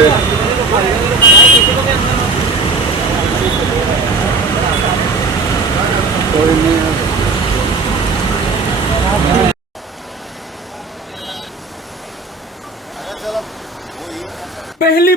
कोई नहीं पहली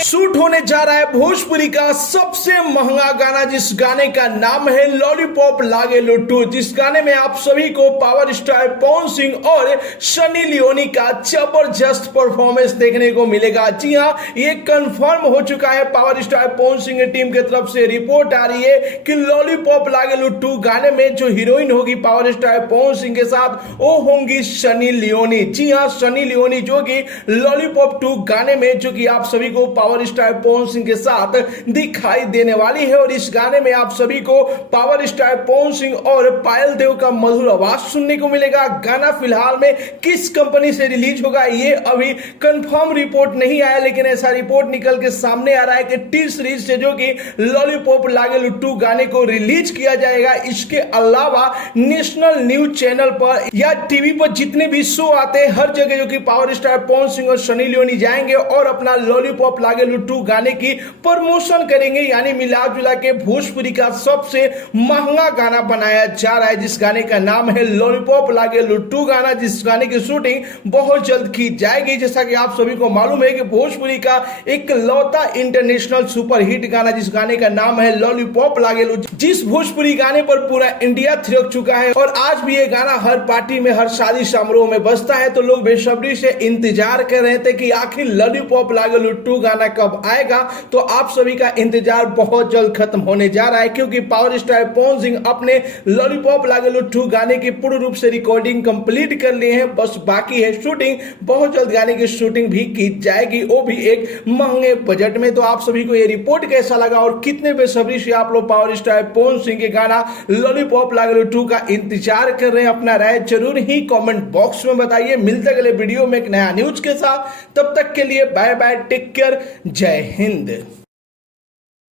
शूट होने जा रहा है भोजपुरी का सबसे महंगा गाना, जिस गाने का नाम है लॉलीपॉप लागे लुट्टू। जिस गाने में आप सभी को पावर स्टार पवन सिंह और सनी लियोनी का जबरदस्त परफॉर्मेंस देखने को मिलेगा। जी हां, ये कंफर्म हो चुका है। पावर स्टार पवन सिंह की टीम की तरफ से रिपोर्ट आ रही है कि लॉलीपॉप लागे लुट्टू गाने में जो हीरोइन होगी पावर स्टार पवन सिंह के साथ, वो होंगी सनी लियोनी। जी हां, सनी लियोनी जो कि लॉलीपॉप 2 गाने में जो कि आप सभी को पावर स्टार पवन सिंह के साथ दिखाई देने वाली है। और इस गाने में आप सभी को पावर स्टार पवन सिंह और पायल देव का मधुर आवाज सुनने को मिलेगा। गाना फिलहाल में किस कंपनी से रिलीज होगा ये अभी कंफर्म रिपोर्ट नहीं आया, लेकिन ऐसा रिपोर्ट निकल के सामने आ रहा है कि टी सीरीज से जो कि लॉलीपॉप लागे लुट्टू गाने को रिलीज किया जाएगा। इसके अलावा नेशनल न्यूज चैनल पर या टीवी पर जितने भी शो आते हैं, हर जगह जो कि पावर स्टार पवन सिंह और सनी लियोनी जाएंगे और अपना लॉलीपॉप लागे लुट्टू गाने की प्रमोशन करेंगे। यानी मिला जुला के भोजपुरी का सबसे महंगा गाना बनाया जा रहा है, जिस गाने का नाम है लॉलीपॉप लागे लुट्टू गाना, जिस गाने की शूटिंग बहुत जल्द की जाएगी। जैसा कि आप सभी को मालूम है कि भोजपुरी का एक लौता इंटरनेशनल सुपरहिट गाना, जिस गाने का नाम है लॉलीपॉप लागे लुट्टू, जिस भोजपुरी गाने पर पूरा इंडिया थिरक चुका है और आज भी ये गाना हर पार्टी में, हर शादी समारोह में बजता है। तो लोग बेसब्री से इंतजार कर रहे थे कि आखिर लॉलीपॉप लागे लुट्टू गाना कब आएगा। तो आप सभी का इंतजार बहुत जल्द खत्म होने जा रहा है, क्योंकि पावर स्टार पवन सिंह अपने लॉलीपॉप लागे लुट्टू गाने की पूर्ण रूप से रिकॉर्डिंग कंप्लीट कर लिए हैं। बस बाकी है शूटिंग। बहुत जल्द गाने की शूटिंग भी की जाएगी, वो भी एक महंगे बजट में। तो आप सभी को ये रिपोर्ट कैसा लगा और कितने बेसब्री से आप लोग पावर स्टार पवन सिंह के गाना लॉलीपॉप लागे लुट्टू का इंतजार कर रहे हैं? अपना राय जरूर ही कमेंट बॉक्स में बताइए। मिलते अगले वीडियो में एक नया न्यूज के साथ, तब तक के लिए बाय बाय, टेक केयर, जय हिंद।